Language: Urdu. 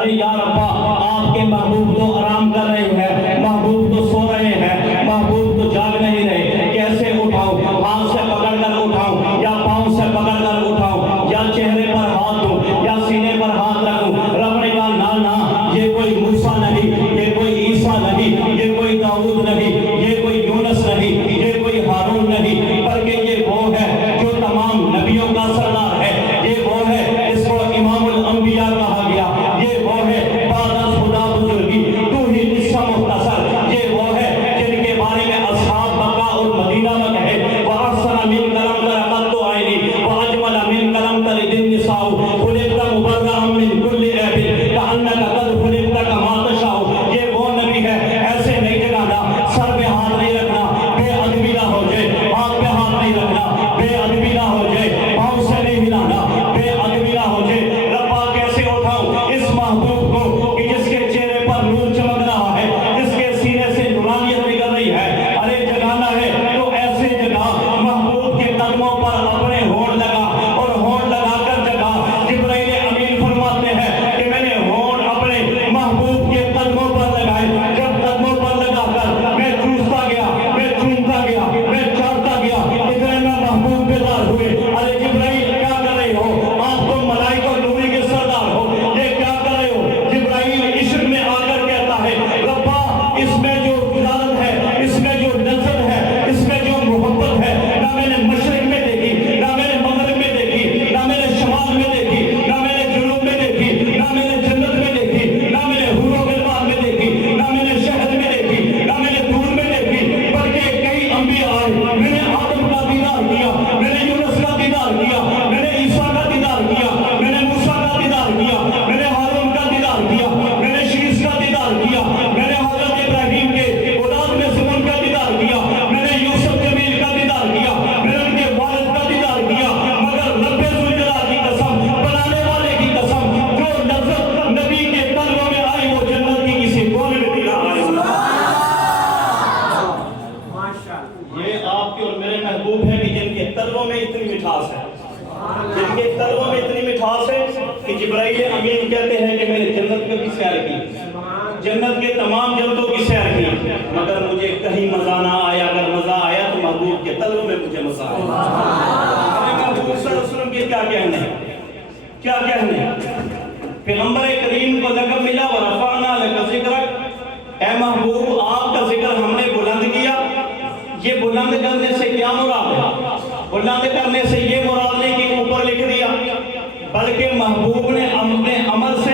ارے یا ربا آپ کے محبوب تو آرام کر رہے ہیں، محبوب تو سو رہے ہیں، محبوب تو جاگ نہیں رہے، کیسے اٹھاؤں؟ ہاتھ سے پکڑ کر اٹھاؤں یا پاؤں سے پکڑ کر اٹھاؤں یا چہرے پر ہاتھ دوں یا سینے پر ہاتھ رکھوں؟ رب نے کہا نا نا، یہ کوئی موسیٰ نہیں، یہ کوئی عیسیٰ نہیں، یہ کوئی داؤد نہیں، یہ کوئی یونس نہیں، یہ کوئی ہارون نہیں، بلکہ یہ وہ ہے جو تمام نبیوں کا سردار ہے، یہ وہ ہے اس کو امام الانبیاء کہا گیا، یہ وہ ہے بعد از خدا بزرگی تو ہی قصہ مختصر، یہ وہ ہے جن کے بارے میں اصحاب مکہ اور مدینہ میں کہے وَأَحْسَنَ مِنْ كَلَمْ تَرَقَتُ عَيْنِي وَأَجْمَلَ مِنْ كَلَمْ تَلِدِ النِّسَاءُ خُلِقْتَ مُبَرَّأً مِنْ كُلِّ عَيْبٍ كَأَنَّكَ قَدْ خُلِقْتَ كَمَا تَشَاءُ۔ یہ وہ نبی ہے، ایسے نہیں جگانا، سر پہ ہاتھ نہیں رکھنا، بے ادبی نہ ہو جائے، ہاتھ پہ ہاتھ نہیں رکھنا، بے ادبی نہ ہو جائے، پاؤں سے نہیں ہلانا، بے ادبی نہ ہو جائے۔ ربا کیسے اٹھاؤں اس محبوب کو کہ جس کے چہرے پر نور چمک رہا ہے، جس کے سینے سے نورانیت نکل رہی ہے؟ ارے جگانا ہے تو ایسے جگہ محبوب کے قدموں پر اپنے ہونٹ لگا اور ہونٹ لگا کر جگہ۔ جبرائیل امین فرماتے ہیں کہ میں نے ہونٹ اپنے محبوب کے قدموں پر لگائے، جب قدموں پر لگا کر میں چوستا گیا، میں چومتا گیا، میں چاٹتا گیا، اتنے میں محبوب بیدار ہوئے۔ ارے جبرائیل کیا کر رہے ہو؟ آپ تو ملائکہ اور نوری کے سردار ہو، یہ کیا کر رہے ہو؟ جبرائیل عشق میں آ کر کہتا ہے ربا اس میں جو عدالت ہے، اس میں جو لذت ہے، اس میں جو محبت ہے، نہ میں نے مشرق میں دیکھی، نہ میں نے مغرب میں دیکھی، نہ میں نے شمال میں دیکھی، نہ میں نے جنوب میں دیکھی، نہ میں نے جنت میں دیکھی، نہ میں نے حور و غلمان میں دیکھی، نہ میں نے شہد میں دیکھی، نہ میں نے دور میں دیکھی، بلکہ کئی انبیاء آئے، میں نے آدم کا دیدار کیا، میں نے یونس کا دیدار کیا، میں نے عیسیٰ کا دیدار کیا، میں نے موسیٰ کا دیدار کیا، میں نے ہارون کا دیدار کیا، میں نے شیش کا دیدار کیا، میں نے حضرت ابراہیم کے اولاد میں سے ان کا دیدار کیا، میں نے یوسف جمیل کا دیدار کیا، میں نے ان کے والد کا دیدار کیا، مگر رب ذوالجلال کی قسم، بنانے والے کی قسم، جو لذت نبی کے قلبوں میں آئی وہ جنت کی کسی کونے میں بھی نہ آئی۔ یہ آپ کے اور میرے محبوب ہیں کہ جن کے قلبوں میں اتنی مٹھاس ہے، جن کے قلبوں میں اتنی مٹھاس ہے کہ جبرائیل امین کہتے ہیں کہ میں نے جنت میں بھی سیر کی، جنت کے تمام جنتوں کی سیر کی، مگر مجھے کہیں مزہ نہ آیا، اگر مزہ آیا تو محبوب کے قلبوں میں مجھے مزہ آیا۔ محبوب صلی اللہ علیہ وسلم کے کیا کہنے ہیں، کیا کہنے ہیں؟ پیغمبر کریم کو لقب ملا وَرَفَعْنَا لَكَ ذِكْرَكَ، اے محبوب آپ کا ذکر ہم نے بلند کیا۔ یہ بلند کرنے سے کیا مراد ہے؟ بلند کرنے سے یہ مراد نہیں کہ اوپر لکھ دیا، بلکہ محبوب نے اپنے عمل سے